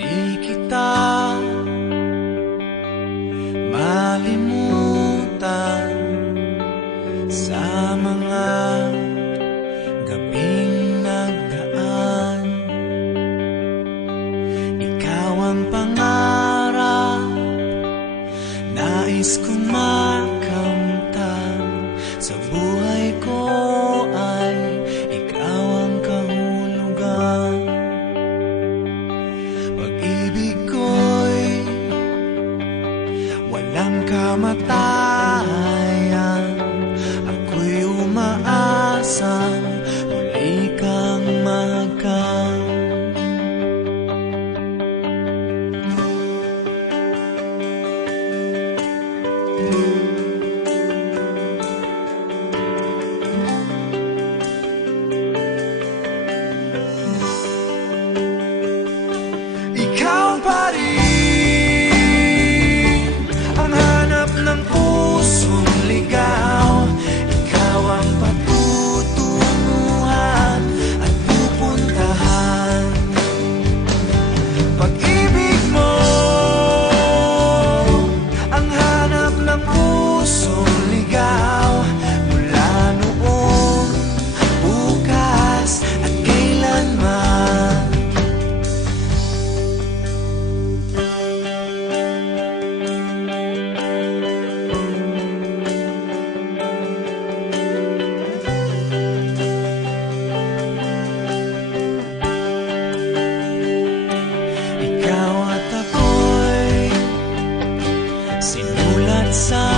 Di kita malimutan sa mga gabing nagdaan. Ikaw ang pangarap, nais kong makamtan. Sa buhay ko ay ikaw ang kahulugan. Pag-ibig ko'y walang kamatayan. Ako'y umaasang muli kang mahagkan. Ikaw pa rin ang hanap ng pusong ligaw. Ikaw ang patutunguhan at pupuntahan. Pag-ibig mo ang hanap ng pusong ligaw. Mula noon, bukas at kailanman. Ikaw at ako'y sinulat sa